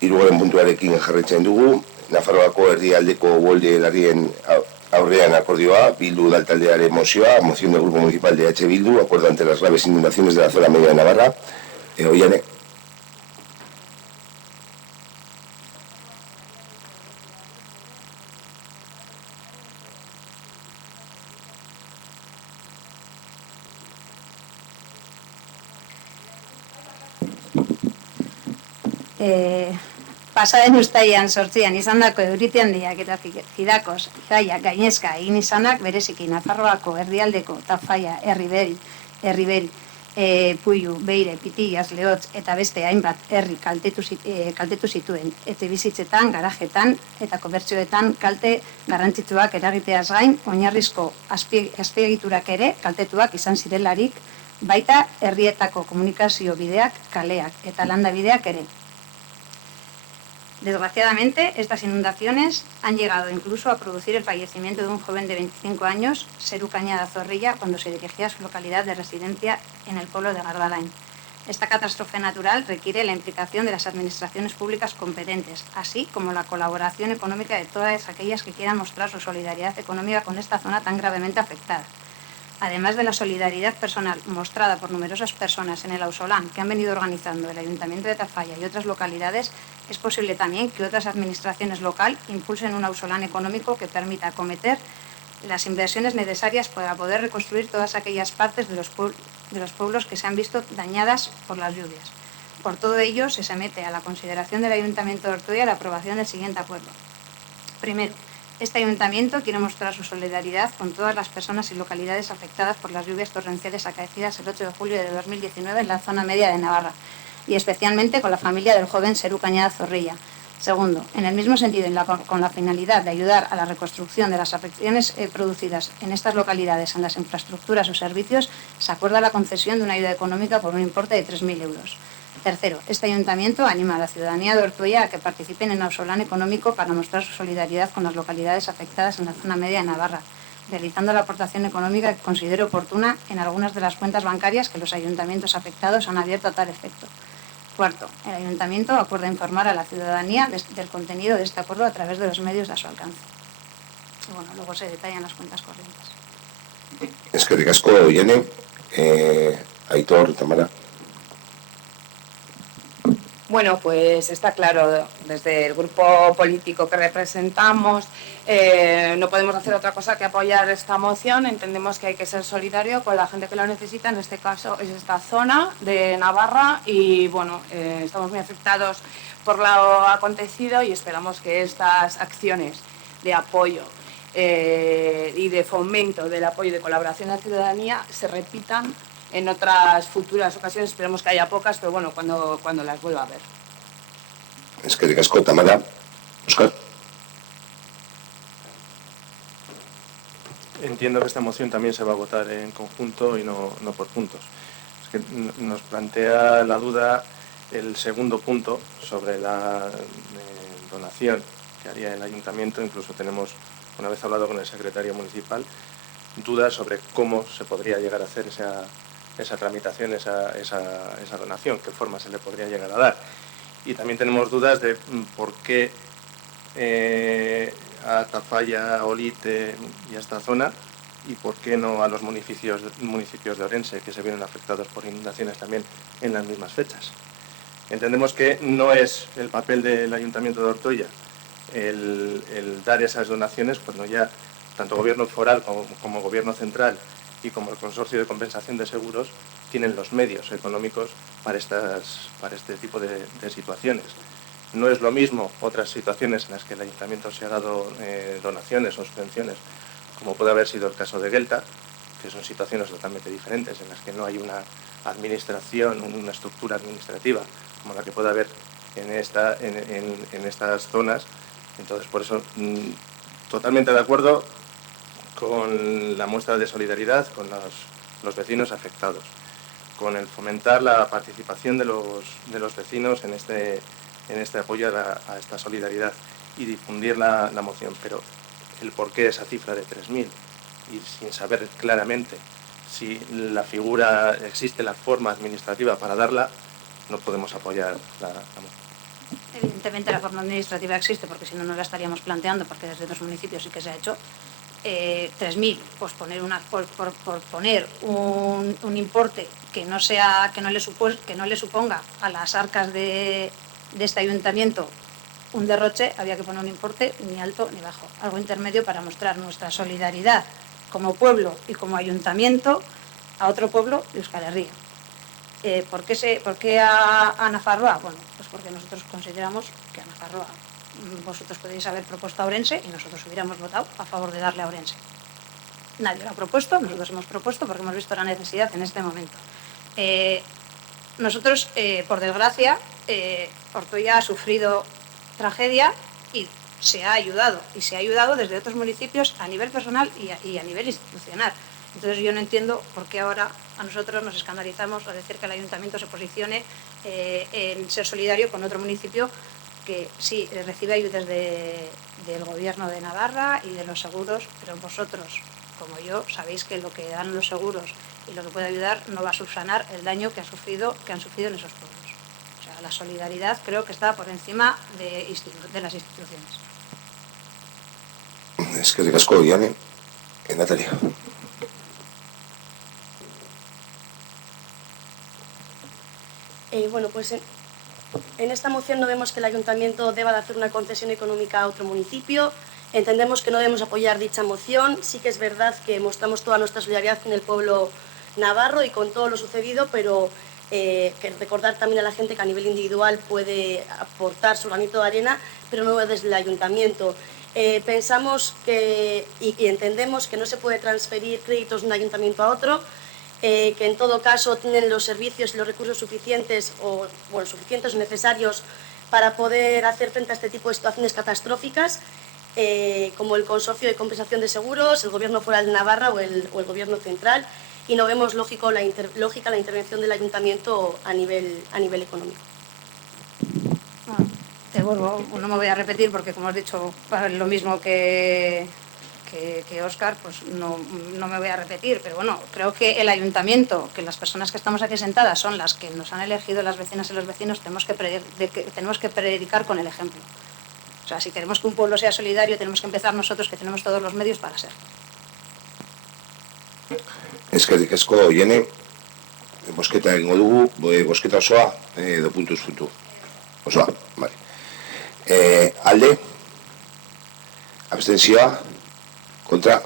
Hirugarren puntuarekin jarraitzen dugu, Nafarroako herrialdeko uholde larrien aurrean akordioa, Bildu taldearen moción del Grupo Municipal de H. Bildu, acuerdo ante las graves inundaciones de la zona media de Navarra. Ollane. Pasaden uztailean 8an izandako eurite handiak eta Zidakos, Zaiak, Gainezka egin izanak bereziki Nafarroako herrialdeko Tafaia, Herribel, Puiu, Beire, Pitillaz, Lehotz eta beste hainbat herri kaltetu zituen, etxebizitzetan, garajetan eta komertzioetan kalte garrantzitsuak eragiteaz gain, oinarrizko azpiegiturak ere kaltetuak izan zirelarik, baita herrietako komunikazio bideak, kaleak eta landa bideak ere. Desgraciadamente, estas inundaciones han llegado incluso a producir el fallecimiento de un joven de 25 años, Seru Cañada Zorrilla, cuando se dirigía a su localidad de residencia en el pueblo de Gardalain. Esta catástrofe natural requiere la implicación de las administraciones públicas competentes, así como la colaboración económica de todas aquellas que quieran mostrar su solidaridad económica con esta zona tan gravemente afectada. Además de la solidaridad personal mostrada por numerosas personas en el Ausolán que han venido organizando el Ayuntamiento de Tafalla y otras localidades, es posible también que otras administraciones locales impulsen un Ausolán económico que permita acometer las inversiones necesarias para poder reconstruir todas aquellas partes de los pueblos que se han visto dañadas por las lluvias. Por todo ello, se somete a la consideración del Ayuntamiento de Ortuella la aprobación del siguiente acuerdo. Primero, este ayuntamiento quiere mostrar su solidaridad con todas las personas y localidades afectadas por las lluvias torrenciales acaecidas el 8 de julio de 2019 en la zona media de Navarra, y especialmente con la familia del joven Seru Cañada Zorrilla. Segundo, en el mismo sentido y con la finalidad de ayudar a la reconstrucción de las afecciones producidas en estas localidades en las infraestructuras o servicios, se acuerda la concesión de una ayuda económica por un importe de 3.000 euros. Tercero, este ayuntamiento anima a la ciudadanía de Ortuella a que participen en Ausolán económico para mostrar su solidaridad con las localidades afectadas en la zona media de Navarra, realizando la aportación económica que considere oportuna en algunas de las cuentas bancarias que los ayuntamientos afectados han abierto a tal efecto. Cuarto, el ayuntamiento acuerda informar a la ciudadanía del contenido de este acuerdo a través de los medios a su alcance. Y bueno, luego se detallan las cuentas corrientes. Eskerrik asko, Ollane. Aitor, Tamara. Bueno, pues está claro, desde el grupo político que representamos, no podemos hacer otra cosa que apoyar esta moción. Entendemos que hay que ser solidario con la gente que lo necesita, en este caso es esta zona de Navarra, y bueno, estamos muy afectados por lo acontecido y esperamos que estas acciones de apoyo y de fomento del apoyo y de colaboración a la ciudadanía se repitan en otras futuras ocasiones. Esperemos que haya pocas, pero bueno, cuando las vuelva a ver. Eskerrik asko, Tamara. Óscar. Entiendo que esta moción también se va a votar en conjunto y no por puntos. Es que nos plantea la duda el segundo punto sobre la donación que haría el ayuntamiento. Incluso tenemos, una vez hablado con el secretario municipal, dudas sobre cómo se podría llegar a hacer esa tramitación, esa donación, qué forma se le podría llegar a dar. Y también tenemos dudas de por qué a Tafalla, a Olite y a esta zona, y por qué no a los municipios de Orense, que se vienen afectados por inundaciones también en las mismas fechas. Entendemos que no es el papel del Ayuntamiento de Ortuella el dar esas donaciones cuando ya tanto gobierno foral como gobierno central y como el Consorcio de Compensación de Seguros tienen los medios económicos para este tipo de situaciones. No es lo mismo otras situaciones en las que el Ayuntamiento se ha dado donaciones o subvenciones, como puede haber sido el caso de Gelta, que son situaciones totalmente diferentes, en las que no hay una administración, una estructura administrativa como la que puede haber en estas zonas. Entonces, por eso, totalmente de acuerdo con la muestra de solidaridad con los vecinos afectados, con el fomentar la participación de los vecinos en este apoyo a esta solidaridad y difundir la moción. Pero el porqué de esa cifra de 3.000 y sin saber claramente si la figura existe, la forma administrativa para darla, no podemos apoyar la moción. Evidentemente la forma administrativa existe, porque si no, no la estaríamos planteando, porque desde los municipios sí que se ha hecho. 3.000, pues poner por poner un importe que no le suponga a las arcas de este ayuntamiento un derroche, había que poner un importe ni alto ni bajo, algo intermedio para mostrar nuestra solidaridad como pueblo y como ayuntamiento a otro pueblo de Euskal Herria. ¿Por qué a Nafarroa? Bueno, pues porque nosotros consideramos que a Nafarroa vosotros podéis haber propuesto a Ourense y nosotros hubiéramos votado a favor de darle a Ourense. Nadie lo ha propuesto, nosotros hemos propuesto porque hemos visto la necesidad en este momento. Nosotros, por desgracia, Ortuella ha sufrido tragedia y se ha ayudado desde otros municipios a nivel personal y a nivel institucional. Entonces yo no entiendo por qué ahora a nosotros nos escandalizamos a decir que el ayuntamiento se posicione en ser solidario con otro municipio que sí recibe ayudas del gobierno de Navarra y de los seguros, pero vosotros, como yo, sabéis que lo que dan los seguros y lo que puede ayudar no va a subsanar el daño que han sufrido en esos pueblos. O sea, la solidaridad creo que está por encima de las instituciones. Es que ricasco, Iane. Natalia. Bueno, pues en esta moción no vemos que el ayuntamiento deba de hacer una concesión económica a otro municipio. Entendemos que no debemos apoyar dicha moción. Sí que es verdad que mostramos toda nuestra solidaridad con el pueblo navarro y con todo lo sucedido, pero que recordar también a la gente que a nivel individual puede aportar su granito de arena, pero no desde el ayuntamiento. Pensamos y entendemos que no se puede transferir créditos de un ayuntamiento a otro, que en todo caso tienen los servicios y los recursos suficientes o necesarios para poder hacer frente a este tipo de situaciones catastróficas, como el Consorcio de Compensación de Seguros, el Gobierno Foral de Navarra o el Gobierno Central, y no vemos lógica la intervención del Ayuntamiento a nivel económico. Bueno, te vuelvo, no me voy a repetir porque, como has dicho, lo mismo que Óscar, pues no me voy a repetir, pero bueno, creo que el ayuntamiento, que las personas que estamos aquí sentadas son las que nos han elegido, las vecinas y los vecinos, tenemos que predicar con el ejemplo. O sea, si queremos que un pueblo sea solidario, tenemos que empezar nosotros, que tenemos todos los medios para ser. Eskerrik asko, Iane. Bosketa egingo dugu, bosketa osoa, edo puntuz puntu. Osoa, vale. Alde, abstentzioa, kontra,